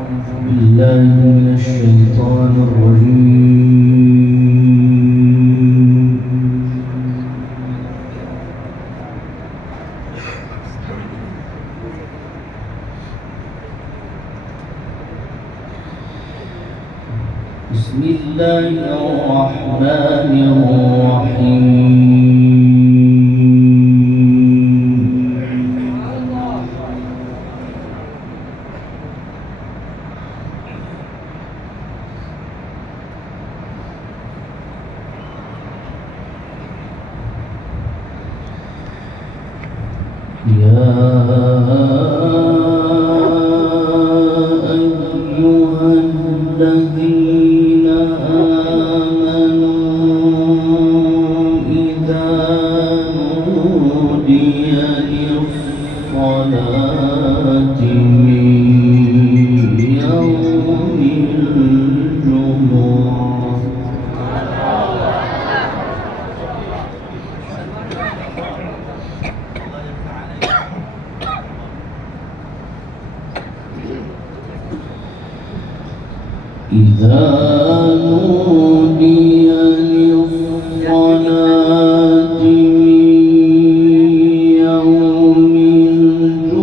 بالله من الشيطان الرجيم. بسم الله الرحمن الرحيم. يا أيها الذين آمنوا إذا نودي للصلاة من يوم الجمعة إذا نودي للصلاة من يوم الجمعة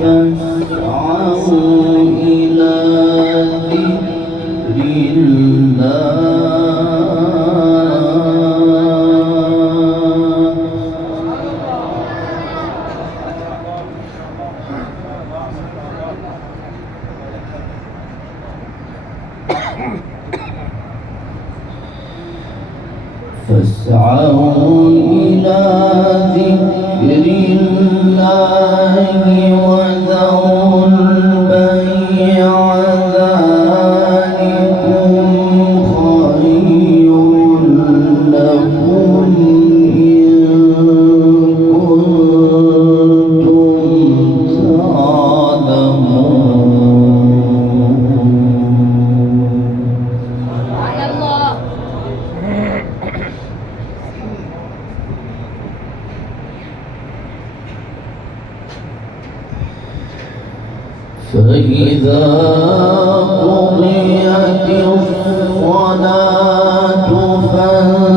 فاسعوا إلى ذكر الله فاسعوا إلى ذكر الله وذروا البيع ذلكم خير لكم إن كنتم فإذا قضيت الصلاة فانتشروا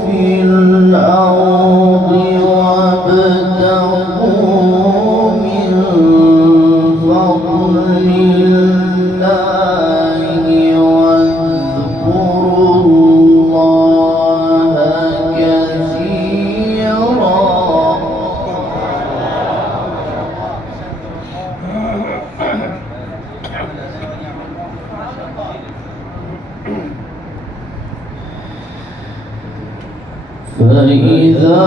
في الأرض وابتغوا من فضل الله واذكروا الله كثيرا فإذا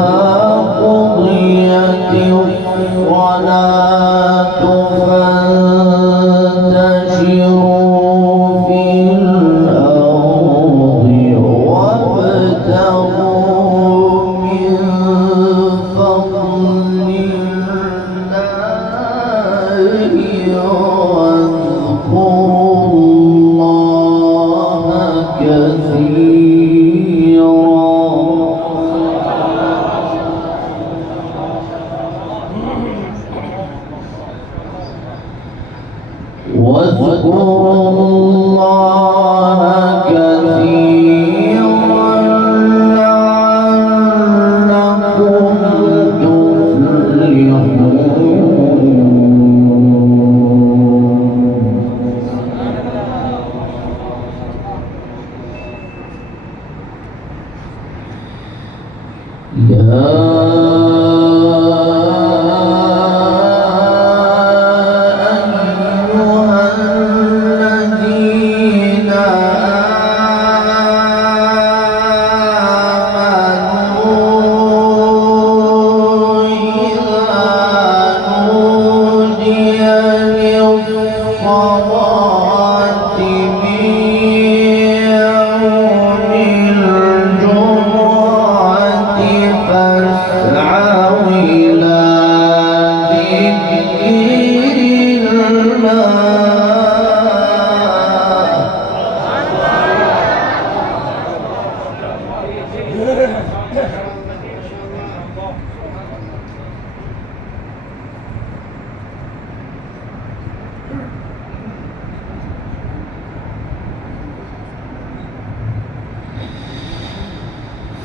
قضيت الصلاة فانتشروا في الأرض وابتغوا من فضل الله واذكروا الله كثيرا واذكروا الله كثيرا لعلكم تفلحون.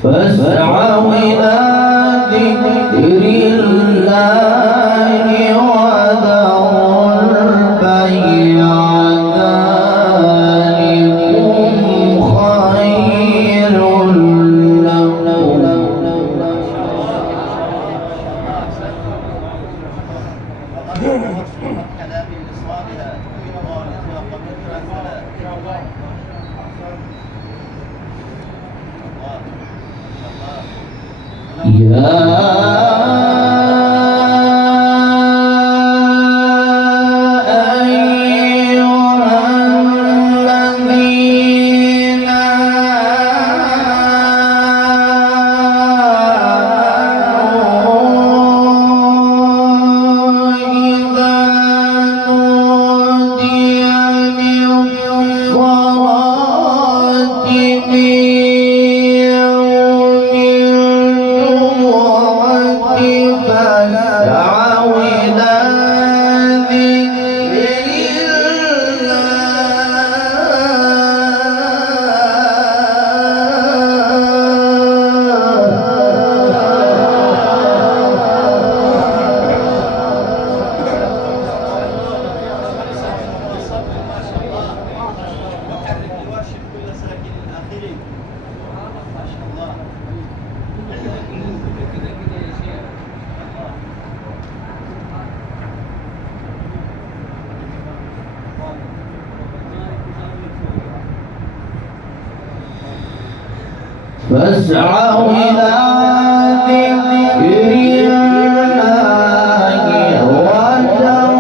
فاسعوا إلى ذكر الله وذروا البيع ذلكم خير لكم. فاسعوا إلى ذكر الله وذروا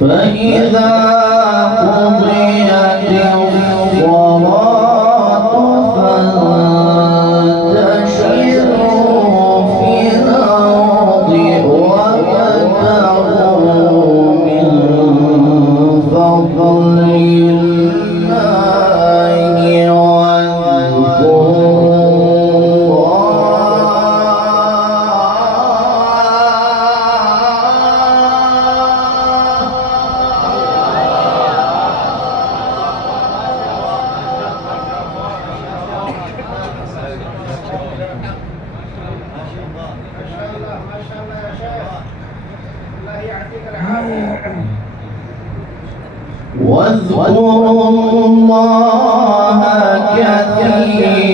فإذا قضيت الصلاة فانتشروا في الأرض وابتغوا من فضل الله واذكروا الله كثيرا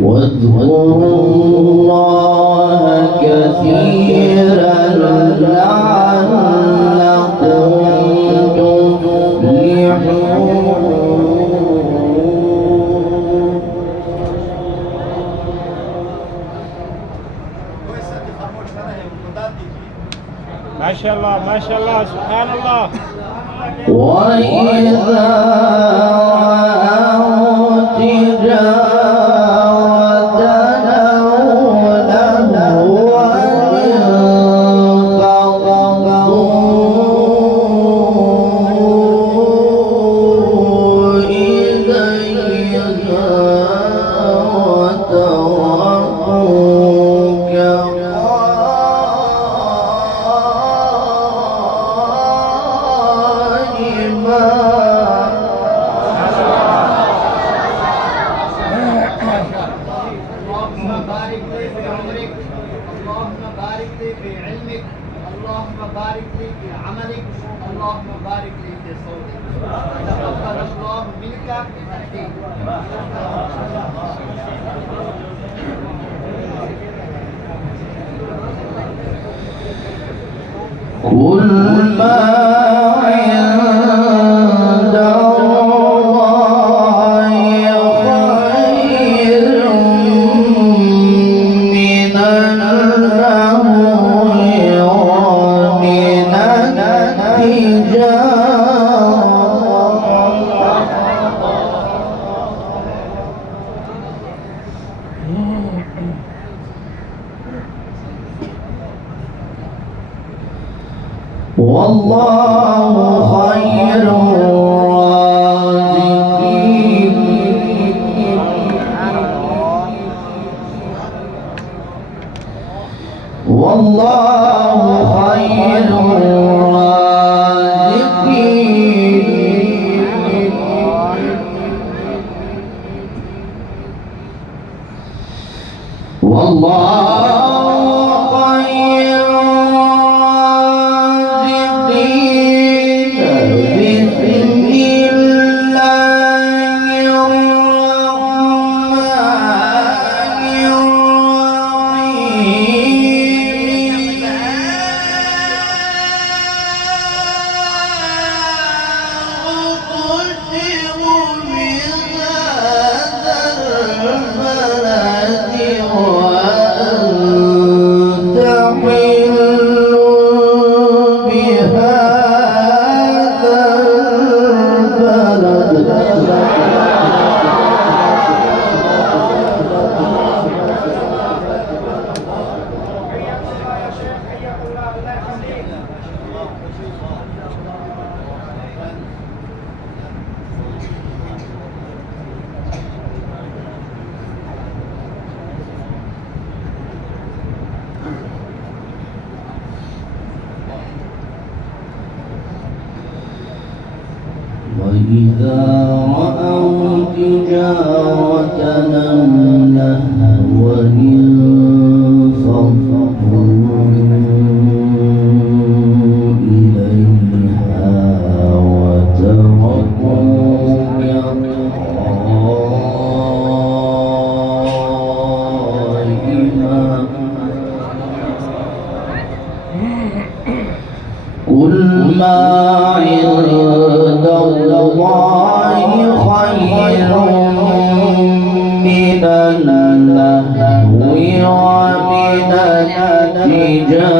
واذكروا الله كثيرا لعلكم تفلحون. ما شاء الله ما شاء الله سبحان الله. وإذا رأوا تجارة أو لهوا انفضوا إليها وتركوك اللهم بارك لي في عملك، اللهم بارك لي في صوتك. تقبل الله منك التحقيق. كل ما عند الله خير من اللهو ومن والله خير الرازقين. والله خير الرازقين. والله وإذا رأوا تجارة أو لهوا انفضوا إليها وتركوك قائما. قل ما عند الله خير من اللهو ومن التجارة.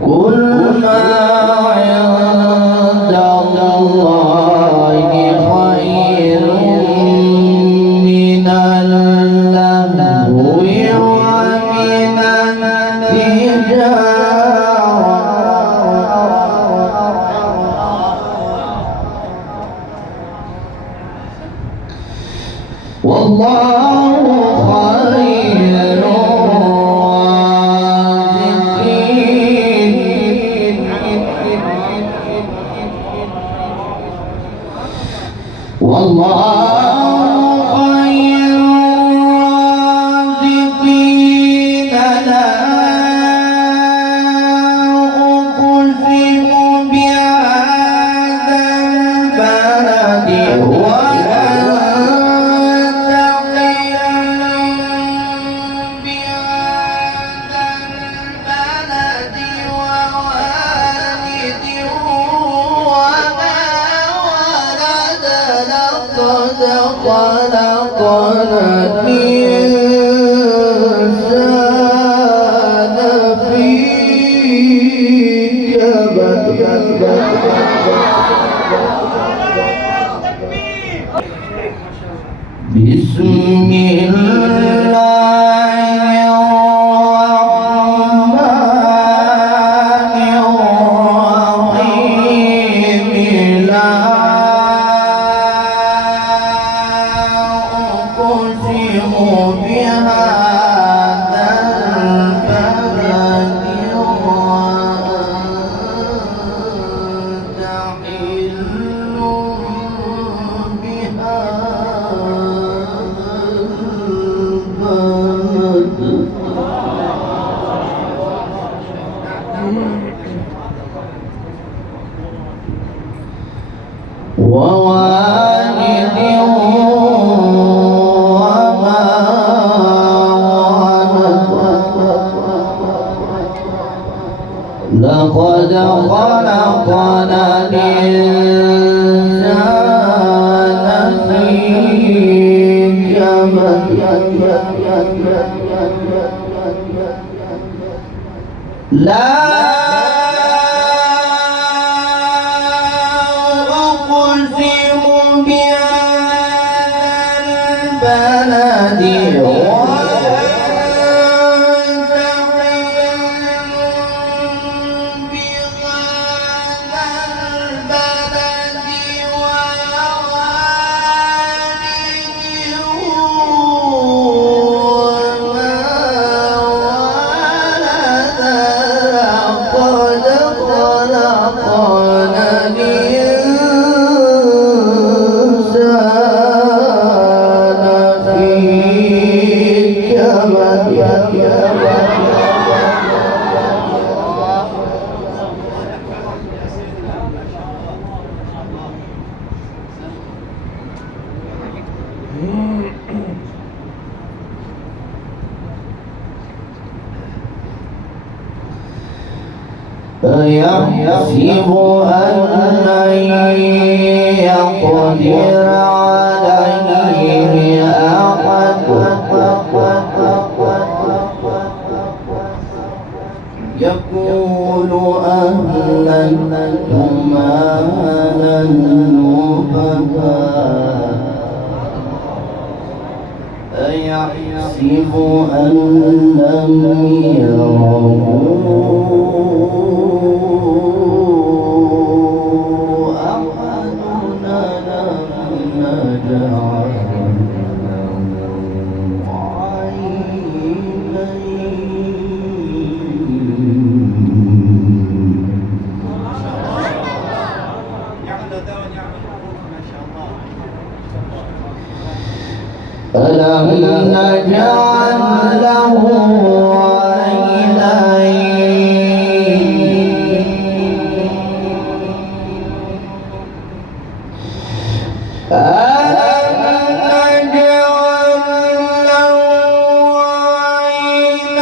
كل ما عند الله خير من اللهو ومن التجارة والله خير والله خير الرازقين لا أقسم بهذا البلد وأنت حل بهذا البلد ووالد وما ولد لقد خلقنا الإنسان في كبد بسم الله الرحمن الرحيم لا أقسم بهذا البلد وأنت حل ووالد وما ولد لقد خلقنا الإنسان في كبد لا أقسم بهذا البلد وأنت حل بهذا البلد ووالد وما ولد لقد خلقنا الإنسان في كبد أيحسب أن لن يقدر عليه أحد يقول أهلكت مالا لبدا أيحسب أن لم يره ألم نجعل له عينين ألم نجعل له عينين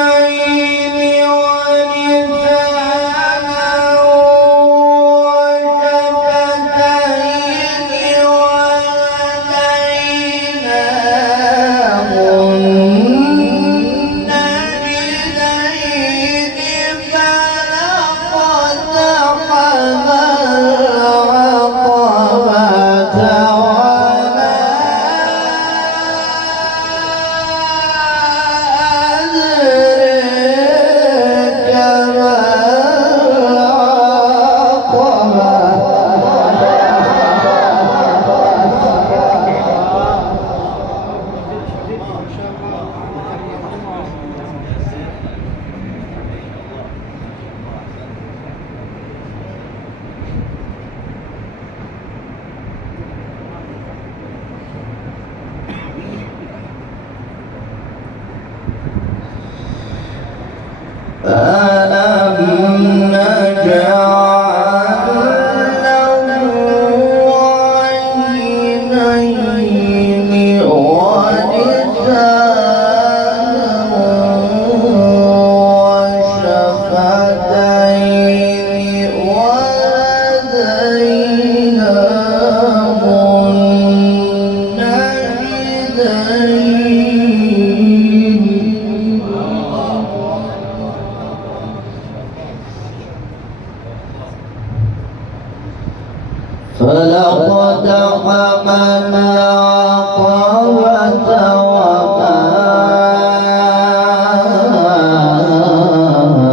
ألم نجعل له عينين ولسانا وشفتين وهديناه النجدين فلقد حملنا عقبة وما أدراك ما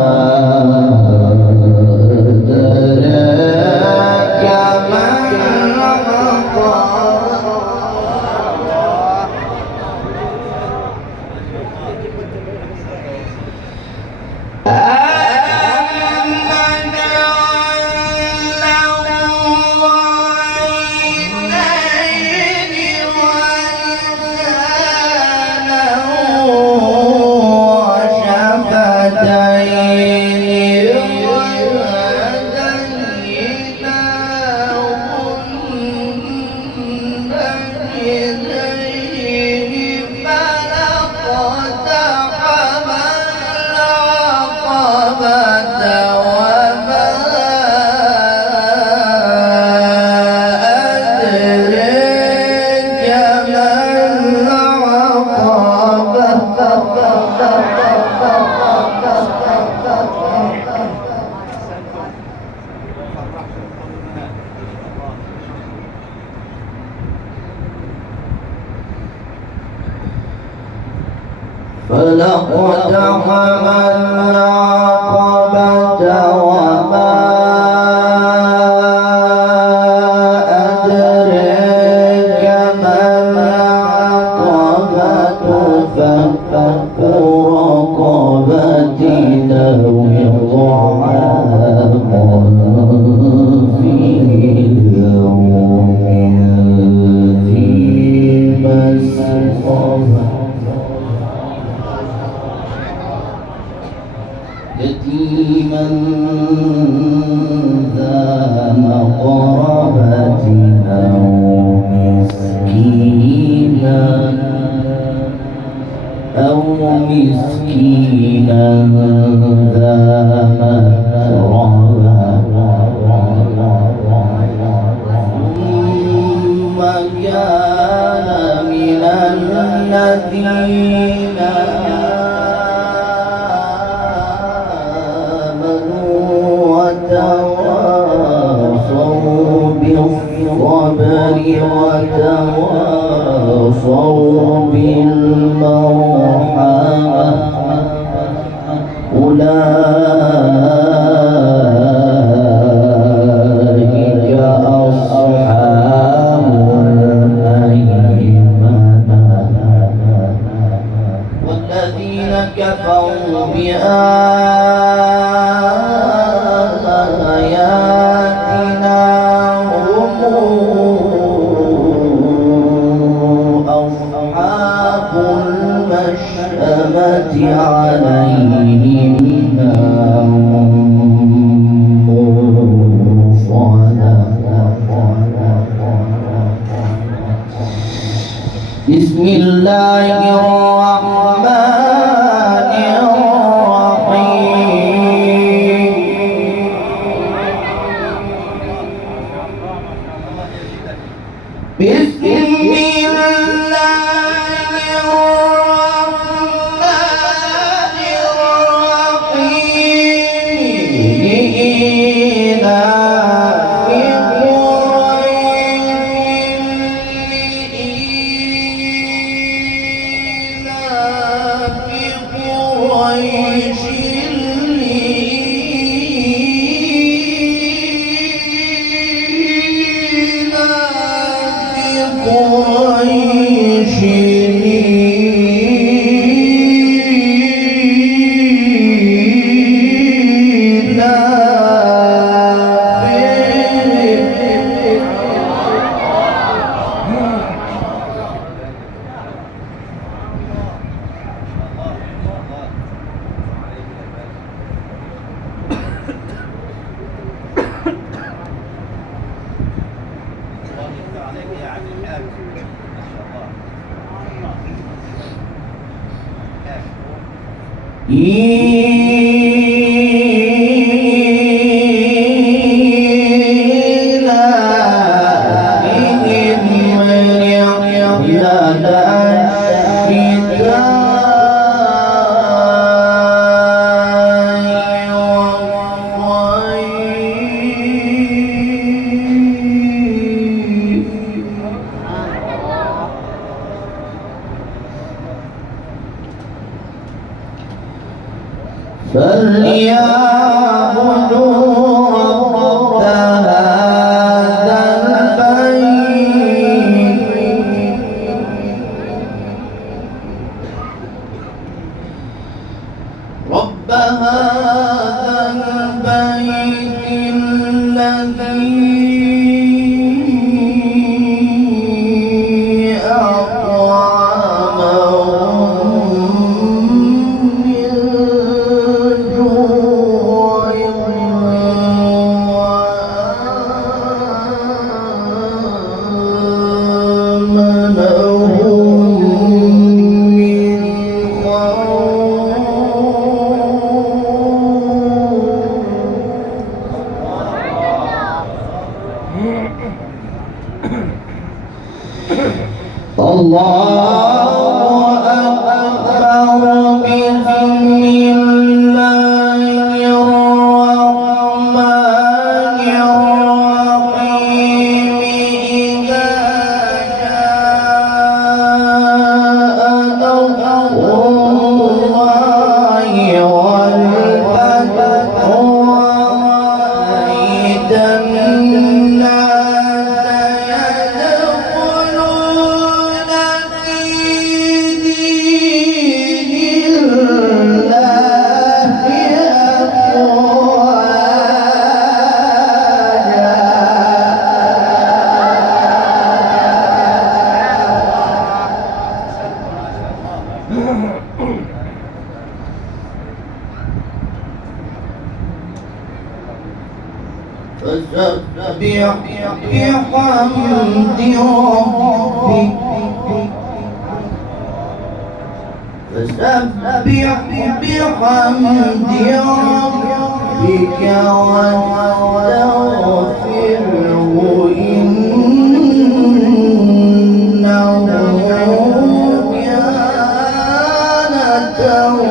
فلقد حملنا عقبة وما أدراك ما العقبة فك رقبة أو طعام في يوم ذي مسغبة يتيما ذا مقربة أو مسكينا ذا متربة ثم كان من الذين وتواصوا بالصبر وتواصوا بالمرحمة أولئك أصحاب الميمنة والذين كفروا بآياتنا هم أصحاب المشأمة عليهم نار موصدة بسم الله الرحمن الرحيم بسم الله الرحمن الرحيم لإيلاف قريش فليعبدوا رب هذا البيت رب هذا البيت الذي أطعمهم من جوع وآمنهم من الله أكبر بسم الله الرحمن الرحيم إذا جاء نصر الله والفتح ورأيت الناس يدخلون في دين الله فسبح بحمد ربك واستغفره إنه كان توابا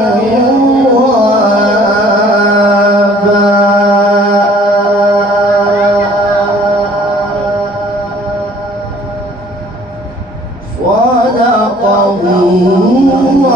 صدق الله